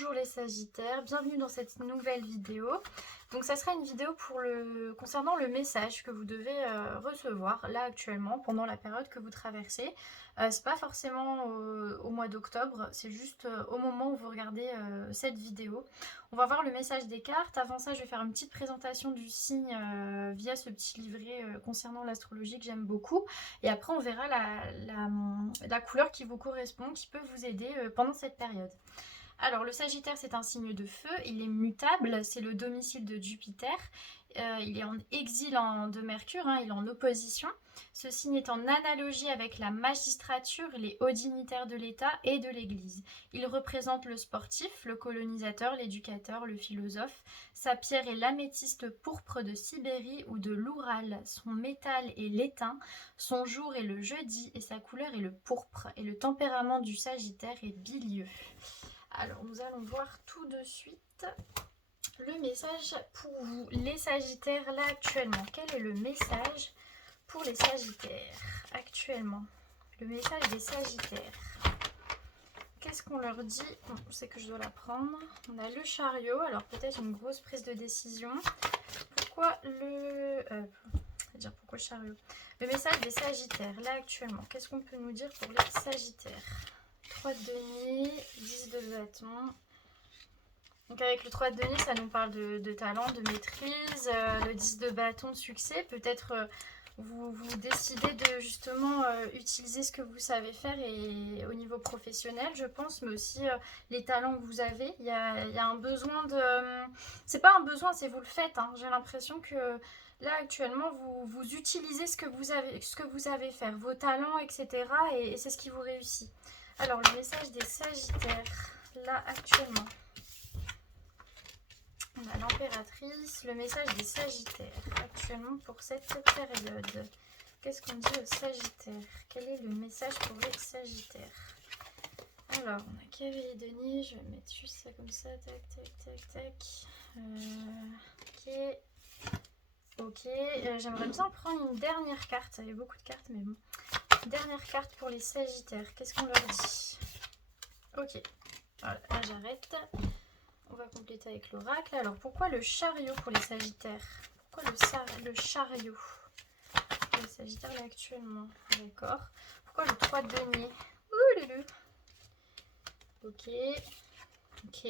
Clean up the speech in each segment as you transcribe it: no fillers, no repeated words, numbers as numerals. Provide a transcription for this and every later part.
Bonjour les Sagittaires, bienvenue dans cette nouvelle vidéo. Donc ça sera une vidéo concernant le message que vous devez recevoir là actuellement pendant la période que vous traversez. C'est pas forcément au mois d'octobre, c'est juste au moment où vous regardez cette vidéo. On va voir le message des cartes. Avant ça, je vais faire une petite présentation du signe via ce petit livret concernant l'astrologie que j'aime beaucoup. Et après, on verra la couleur qui vous correspond, qui peut vous aider pendant cette période. Alors le Sagittaire, c'est un signe de feu, il est mutable, c'est le domicile de Jupiter, il est en exil de Mercure, il est en opposition. Ce signe est en analogie avec la magistrature, les hauts dignitaires de l'État et de l'Église. Il représente le sportif, le colonisateur, l'éducateur, le philosophe. Sa pierre est l'améthyste pourpre de Sibérie ou de l'Oural. Son métal est l'étain, son jour est le jeudi et sa couleur est le pourpre. Et le tempérament du Sagittaire est bilieux. Alors, nous allons voir tout de suite le message pour vous, les Sagittaires, là actuellement. Quel est le message pour les Sagittaires actuellement? Le message des Sagittaires. Qu'est-ce qu'on leur dit? Bon, je sais que je dois la prendre. On a le chariot, alors peut-être une grosse prise de décision. Pourquoi le... pourquoi le chariot? Le message des Sagittaires, là actuellement. Qu'est-ce qu'on peut nous dire pour les Sagittaires? 3 de denier, 10 de bâton. Donc avec le 3 de denier, ça nous parle de talent, de maîtrise. Le 10 de bâton, de succès. Peut-être vous décidez de justement utiliser ce que vous savez faire et au niveau professionnel, je pense, mais aussi les talents que vous avez. Il y a un besoin de... c'est pas un besoin, c'est vous le faites. J'ai l'impression que là actuellement, vous utilisez ce que vous savez faire, vos talents, etc. Et c'est ce qui vous réussit. Alors, le message des Sagittaires, là, actuellement. On a l'impératrice, le message des Sagittaires, actuellement, pour cette période. Qu'est-ce qu'on dit aux Sagittaires? Quel est le message pour les Sagittaires? Alors, on a cavalier de denier, je vais mettre juste ça comme ça, tac, tac, tac, tac. Ok, j'aimerais bien prendre une dernière carte, il y a beaucoup de cartes, mais bon. Dernière carte pour les Sagittaires, qu'est-ce qu'on leur dit? Ok, voilà, là j'arrête. On va compléter avec l'oracle. Alors pourquoi le chariot pour les Sagittaires? Pourquoi le chariot pour les Sagittaires là actuellement? D'accord. Pourquoi le 3 de denier? Ouh loulou. Ok. Ok.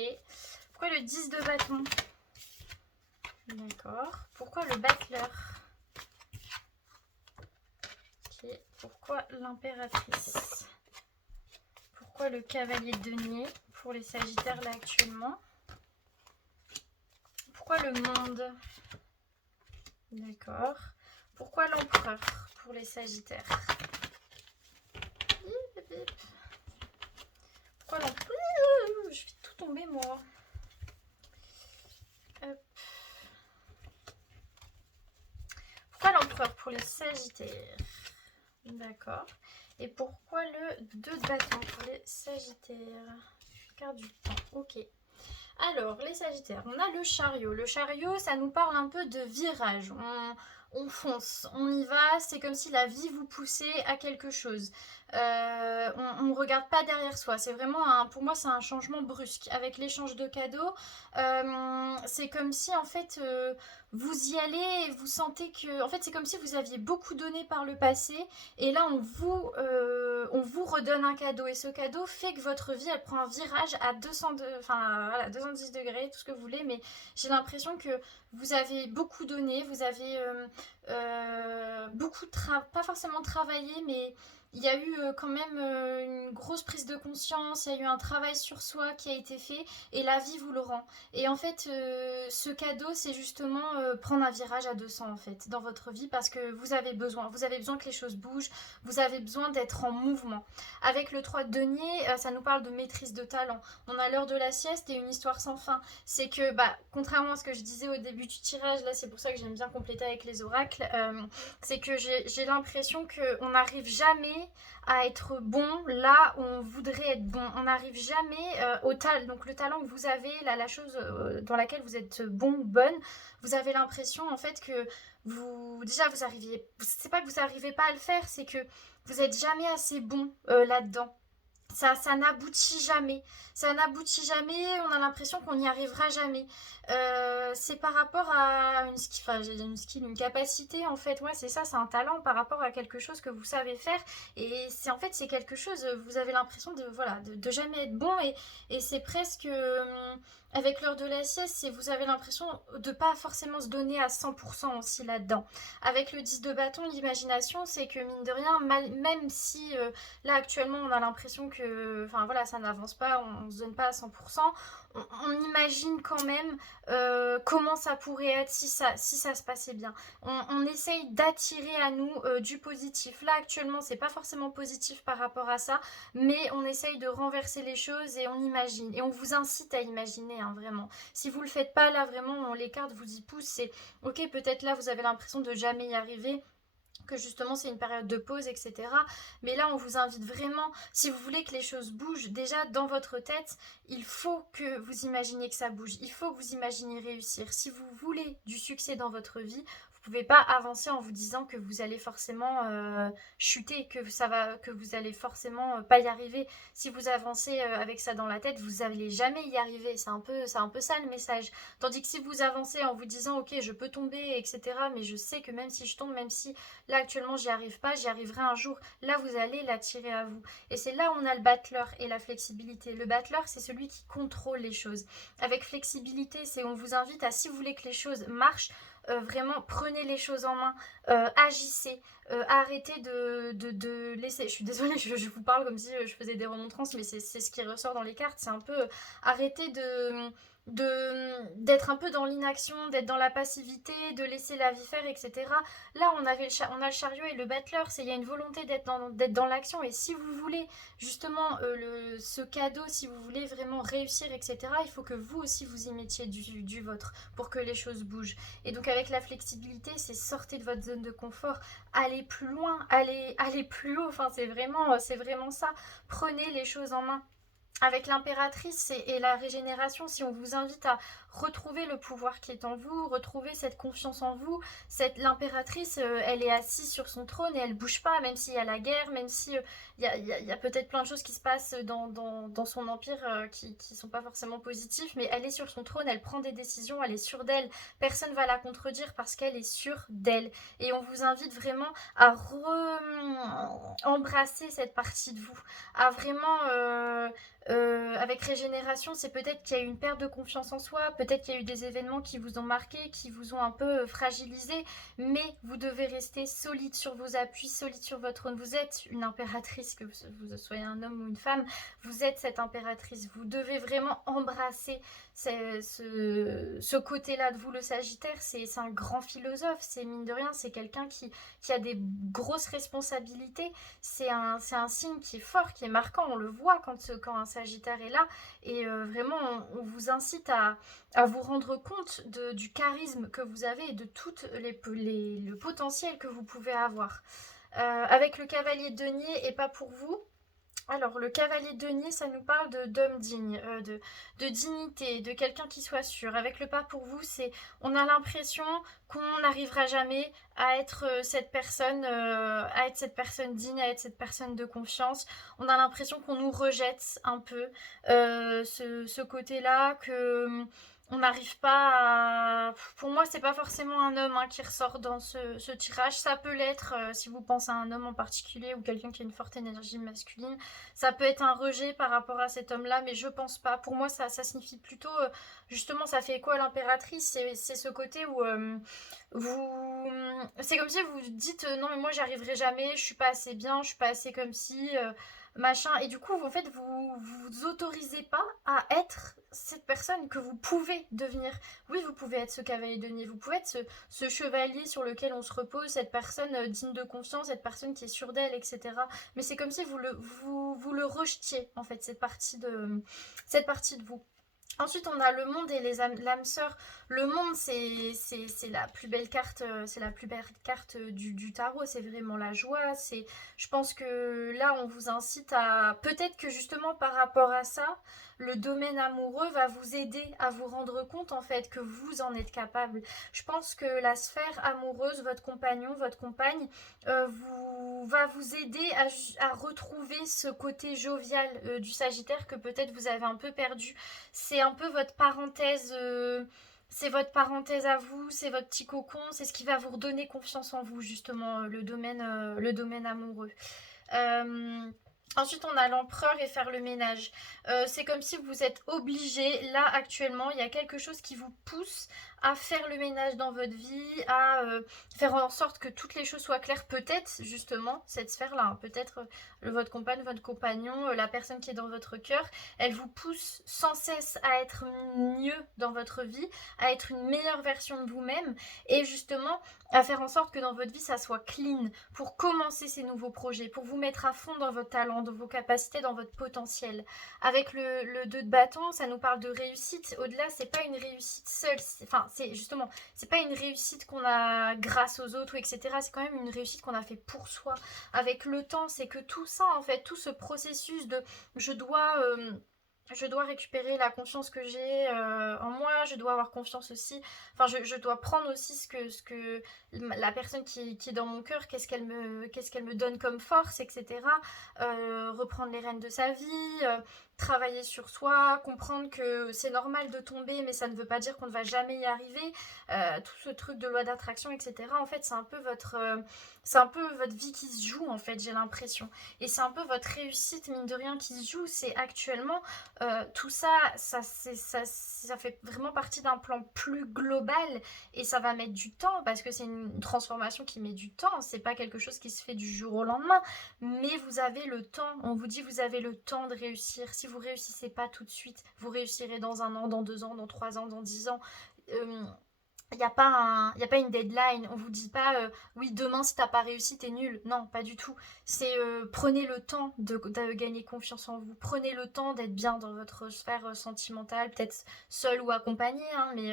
Pourquoi le 10 de bâton? D'accord. Pourquoi le battleur? Ok. Pourquoi l'impératrice? Pourquoi le cavalier de denier pour les Sagittaires là actuellement? Pourquoi le monde? D'accord. Pourquoi l'empereur pour les Sagittaires? Pourquoi l'empereur? Je fais tout tomber moi. Hop. Pourquoi l'empereur pour les Sagittaires? D'accord. Et pourquoi le 2 de bâton pour les Sagittaires? Carte du temps. Ok. Alors, les Sagittaires, on a le chariot. Le chariot, ça nous parle un peu de virage. On fonce, on y va. C'est comme si la vie vous poussait à quelque chose. On ne regarde pas derrière soi. C'est vraiment, pour moi, c'est un changement brusque. Avec l'échange de cadeaux, c'est comme si, en fait, vous y allez et vous sentez que... En fait, c'est comme si vous aviez beaucoup donné par le passé. Et là, on vous redonne un cadeau. Et ce cadeau fait que votre vie, elle prend un virage à 210 degrés, tout ce que vous voulez. Mais j'ai l'impression que vous avez beaucoup donné. Vous avez beaucoup, pas forcément travaillé, mais... Il y a eu quand même une grosse prise de conscience, il y a eu un travail sur soi qui a été fait et la vie vous le rend. Et en fait, ce cadeau, c'est justement prendre un virage à 200 en fait dans votre vie parce que vous avez besoin que les choses bougent, vous avez besoin d'être en mouvement. Avec le 3 de denier, ça nous parle de maîtrise de talent. On a l'heure de la sieste et une histoire sans fin. C'est que, contrairement à ce que je disais au début du tirage, là c'est pour ça que j'aime bien compléter avec les oracles, c'est que j'ai l'impression qu'on n'arrive jamais à être bon là où on voudrait être bon. On n'arrive jamais au talent. Donc le talent que vous avez, la chose dans laquelle vous êtes bon ou bonne, vous avez l'impression en fait que vous arriviez. C'est pas que vous n'arrivez pas à le faire, c'est que vous n'êtes jamais assez bon là-dedans. ça n'aboutit jamais. Ça n'aboutit jamais, on a l'impression qu'on n'y arrivera jamais. C'est par rapport à une skill, enfin, j'ai une skill, une capacité en fait. Ouais, c'est ça, c'est un talent par rapport à quelque chose que vous savez faire. Et c'est en fait, c'est quelque chose, vous avez l'impression de, voilà, de jamais être bon. Et c'est presque. Avec l'heure de la sieste, vous avez l'impression de pas forcément se donner à 100% aussi là-dedans. Avec le 10 de bâton, l'imagination, c'est que mine de rien, même si là actuellement on a l'impression que enfin voilà ça n'avance pas, on ne se donne pas à 100%, on imagine quand même comment ça pourrait être si ça se passait bien. On essaye d'attirer à nous du positif. Là actuellement c'est pas forcément positif par rapport à ça, mais on essaye de renverser les choses et on imagine. Et on vous incite à imaginer hein, vraiment. Si vous le faites pas là vraiment, les cartes vous y poussent, c'est ok peut-être là vous avez l'impression de jamais y arriver, que justement c'est une période de pause, etc. Mais là, on vous invite vraiment, si vous voulez que les choses bougent, déjà dans votre tête, il faut que vous imaginiez que ça bouge. Il faut que vous imaginiez réussir. Si vous voulez du succès dans votre vie, vous ne pouvez pas avancer en vous disant que vous allez forcément chuter, que vous allez forcément pas y arriver. Si vous avancez avec ça dans la tête, vous n'allez jamais y arriver. C'est un peu ça le message. Tandis que si vous avancez en vous disant ok je peux tomber, etc. Mais je sais que même si je tombe, même si là actuellement j'y arrive pas, j'y arriverai un jour. Là vous allez l'attirer à vous. Et c'est là où on a le battleur et la flexibilité. Le battleur c'est celui qui contrôle les choses. Avec flexibilité c'est on vous invite à, si vous voulez que les choses marchent, vraiment prenez les choses en main, agissez, arrêtez de laisser, je suis désolée je vous parle comme si je faisais des remontrances mais c'est ce qui ressort dans les cartes, c'est un peu arrêter d'être un peu dans l'inaction, d'être dans la passivité, de laisser la vie faire, etc. Là, on a le chariot et le battleur, il y a une volonté d'être dans l'action. Et si vous voulez justement ce cadeau, si vous voulez vraiment réussir, etc., il faut que vous aussi vous y mettiez du vôtre pour que les choses bougent. Et donc avec la flexibilité, c'est sortez de votre zone de confort, allez plus loin, allez plus haut. Enfin, c'est vraiment ça. Prenez les choses en main. Avec l'impératrice et la régénération, si on vous invite à retrouver le pouvoir qui est en vous, retrouver cette confiance en vous, l'impératrice, elle est assise sur son trône et elle bouge pas, même s'il y a la guerre, même si y a peut-être plein de choses qui se passent dans son empire qui sont pas forcément positives, mais elle est sur son trône, elle prend des décisions, elle est sûre d'elle, personne va la contredire parce qu'elle est sûre d'elle. Et on vous invite vraiment à embrasser cette partie de vous, à vraiment avec régénération, c'est peut-être qu'il y a eu une perte de confiance en soi, peut-être qu'il y a eu des événements qui vous ont marqué, qui vous ont un peu fragilisé, mais vous devez rester solide sur vos appuis, solide sur votre trône. Vous êtes une impératrice, que vous soyez un homme ou une femme, vous êtes cette impératrice. Vous devez vraiment embrasser ce côté-là de vous. Le Sagittaire, c'est un grand philosophe, c'est mine de rien, c'est quelqu'un qui a des grosses responsabilités. C'est un signe qui est fort, qui est marquant, on le voit quand un Sagittaire est là, et vraiment on vous incite à vous rendre compte du charisme que vous avez et de tout le potentiel que vous pouvez avoir. Avec le cavalier de denier et pas pour vous. Alors, le cavalier de denier, ça nous parle d'homme digne, de dignité, de quelqu'un qui soit sûr. Avec le pas pour vous, on a l'impression qu'on n'arrivera jamais à être cette personne, digne, à être cette personne de confiance. On a l'impression qu'on nous rejette un peu ce côté-là, que on n'arrive pas à... Pour moi, c'est pas forcément un homme qui ressort dans ce tirage. Ça peut l'être si vous pensez à un homme en particulier ou quelqu'un qui a une forte énergie masculine. Ça peut être un rejet par rapport à cet homme-là, mais je pense pas. Pour moi, ça signifie plutôt, justement, ça fait écho à l'impératrice. C'est ce côté où c'est comme si vous dites non, mais moi, j'y arriverai jamais, je suis pas assez bien, je suis pas assez comme si. Machin, et du coup en fait vous autorisez pas à être cette personne que vous pouvez devenir. Oui, vous pouvez être ce cavalier de denier, vous pouvez être ce chevalier sur lequel on se repose, cette personne digne de confiance, cette personne qui est sûre d'elle, etc. Mais c'est comme si vous le rejetiez en fait, cette partie de vous. Ensuite, on a le monde et l'âme sœur. Le monde, c'est la plus belle carte, c'est la plus belle carte du tarot. C'est vraiment la joie. Je pense que là, on vous incite à... Peut-être que justement, par rapport à ça, le domaine amoureux va vous aider à vous rendre compte, en fait, que vous en êtes capable. Je pense que la sphère amoureuse, votre compagnon, votre compagne, va vous aider à retrouver ce côté jovial du Sagittaire que peut-être vous avez un peu perdu. C'est un peu votre parenthèse, c'est votre parenthèse à vous, c'est votre petit cocon, c'est ce qui va vous redonner confiance en vous, justement, le domaine amoureux. Euh, Ensuite, on a l'empereur et faire le ménage. C'est comme si vous êtes obligé, là actuellement, il y a quelque chose qui vous pousse à faire le ménage dans votre vie, à faire en sorte que toutes les choses soient claires. Peut-être, justement, cette sphère-là, hein, peut-être votre compagne, votre compagnon, la personne qui est dans votre cœur, elle vous pousse sans cesse à être mieux dans votre vie, à être une meilleure version de vous-même, et justement, à faire en sorte que dans votre vie, ça soit clean, pour commencer ces nouveaux projets, pour vous mettre à fond dans votre talent, dans vos capacités, dans votre potentiel. Avec le 2 de bâton, ça nous parle de réussite. Au-delà, c'est pas une réussite seule. C'est justement, c'est pas une réussite qu'on a grâce aux autres, etc. C'est quand même une réussite qu'on a fait pour soi. Avec le temps, c'est que tout ça, en fait, tout ce processus de je dois... je dois récupérer la confiance que j'ai en moi, je dois avoir confiance aussi, enfin je dois prendre aussi ce que la personne qui est dans mon cœur, qu'est-ce qu'elle me donne comme force, etc. Reprendre les rênes de sa vie, travailler sur soi, comprendre que c'est normal de tomber, mais ça ne veut pas dire qu'on ne va jamais y arriver. Tout ce truc de loi d'attraction, etc. En fait, c'est un peu votre vie qui se joue, en fait, j'ai l'impression. Et c'est un peu votre réussite, mine de rien, qui se joue. C'est actuellement tout ça, ça fait vraiment partie d'un plan plus global et ça va mettre du temps parce que c'est une transformation qui met du temps. C'est pas quelque chose qui se fait du jour au lendemain, mais vous avez le temps. On vous dit vous avez le temps de réussir. Si vous réussissez pas tout de suite, vous réussirez dans 1 an, dans 2 ans, dans 3 ans, dans 10 ans. Il n'y a, y a pas une deadline, on vous dit pas oui demain si t'as pas réussi t'es nul, non pas du tout, c'est prenez le temps de gagner confiance en vous, prenez le temps d'être bien dans votre sphère sentimentale, peut-être seul ou accompagné, hein, mais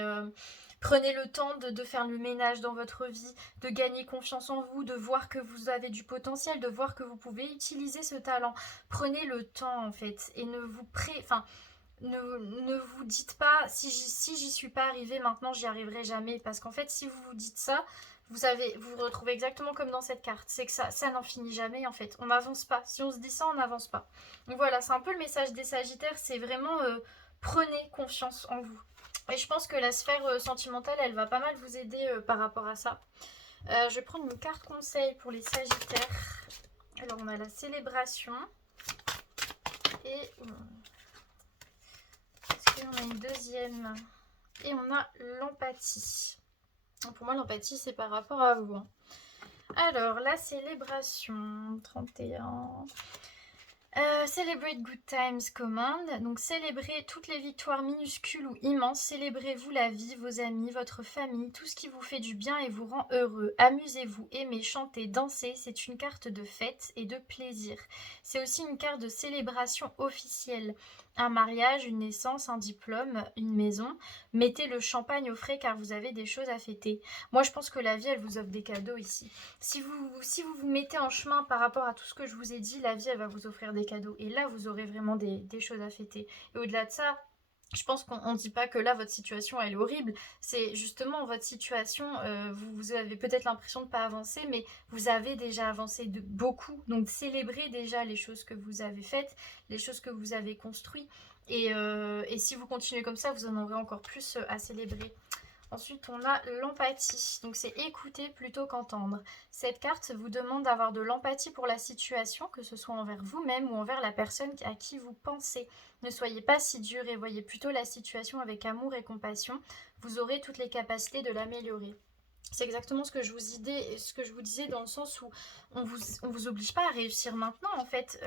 prenez le temps de faire le ménage dans votre vie, de gagner confiance en vous, de voir que vous avez du potentiel, de voir que vous pouvez utiliser ce talent, prenez le temps en fait, et ne vous dites pas si j'y suis pas arrivée maintenant j'y arriverai jamais, parce qu'en fait si vous vous dites ça vous retrouvez exactement comme dans cette carte, c'est que ça n'en finit jamais en fait, on n'avance pas, si on se dit ça on n'avance pas. Donc voilà, c'est un peu le message des Sagittaires, c'est vraiment prenez confiance en vous. Et je pense que la sphère sentimentale elle va pas mal vous aider par rapport à ça. Je vais prendre une carte conseil pour les Sagittaires. Alors on a la célébration et on a une deuxième. Et on a l'empathie. Pour moi, l'empathie, c'est par rapport à vous. Alors, la célébration. 31. Celebrate good times commande. Donc, célébrez toutes les victoires minuscules ou immenses. Célébrez-vous la vie, vos amis, votre famille, tout ce qui vous fait du bien et vous rend heureux. Amusez-vous, aimez, chantez, dansez. C'est une carte de fête et de plaisir. C'est aussi une carte de célébration officielle. Un mariage, une naissance, un diplôme, une maison. Mettez le champagne au frais car vous avez des choses à fêter. Moi, je pense que la vie, elle vous offre des cadeaux ici. Si vous mettez en chemin par rapport à tout ce que je vous ai dit, la vie, elle va vous offrir des cadeaux. Et là, vous aurez vraiment des choses à fêter. Et au-delà de ça, je pense qu'on ne dit pas que là, votre situation, elle est horrible. C'est justement votre situation, vous avez peut-être l'impression de ne pas avancer, mais vous avez déjà avancé de beaucoup. Donc, célébrez déjà les choses que vous avez faites, les choses que vous avez construites. Et si vous continuez comme ça, vous en aurez encore plus à célébrer. Ensuite, on a l'empathie. Donc, c'est écouter plutôt qu'entendre. Cette carte vous demande d'avoir de l'empathie pour la situation, que ce soit envers vous-même ou envers la personne à qui vous pensez. Ne soyez pas si dur et voyez plutôt la situation avec amour et compassion. Vous aurez toutes les capacités de l'améliorer. C'est exactement ce que je vous disais dans le sens où on vous oblige pas à réussir maintenant en fait.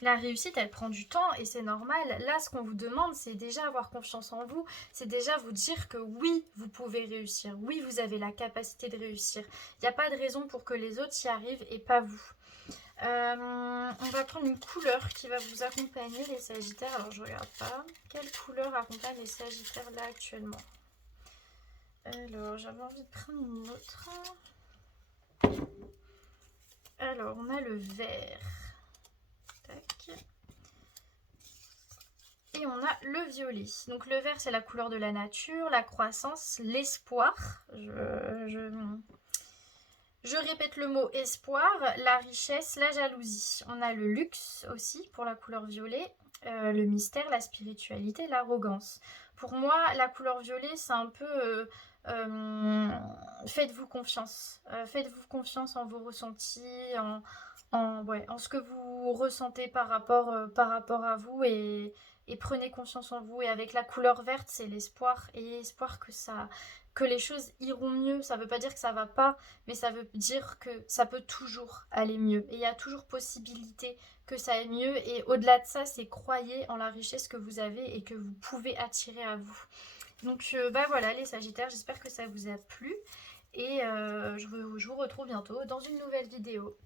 La réussite elle prend du temps et c'est normal. Là ce qu'on vous demande c'est déjà avoir confiance en vous, c'est déjà vous dire que oui vous pouvez réussir, oui vous avez la capacité de réussir. Il n'y a pas de raison pour que les autres y arrivent et pas vous. On va prendre une couleur qui va vous accompagner les Sagittaires. Alors je regarde pas. Quelle couleur accompagne les Sagittaires là actuellement? Alors j'avais envie de prendre une autre. Alors on a le vert. Tac. Et on a le violet. Donc le vert c'est la couleur de la nature, la croissance, l'espoir. Je répète le mot espoir, la richesse, la jalousie. On a le luxe aussi pour la couleur violet, le mystère, la spiritualité, l'arrogance. Pour moi, la couleur violet, c'est un peu faites-vous confiance. Faites-vous confiance en vos ressentis, en ce que vous ressentez par rapport à vous et prenez confiance en vous. Et avec la couleur verte, c'est l'espoir. Ayez espoir que les choses iront mieux. Ça ne veut pas dire que ça va pas, mais ça veut dire que ça peut toujours aller mieux. Et il y a toujours possibilité que ça aille mieux. Et au-delà de ça, c'est croyez en la richesse que vous avez et que vous pouvez attirer à vous. Donc voilà les Sagittaires, j'espère que ça vous a plu. Et je vous retrouve bientôt dans une nouvelle vidéo.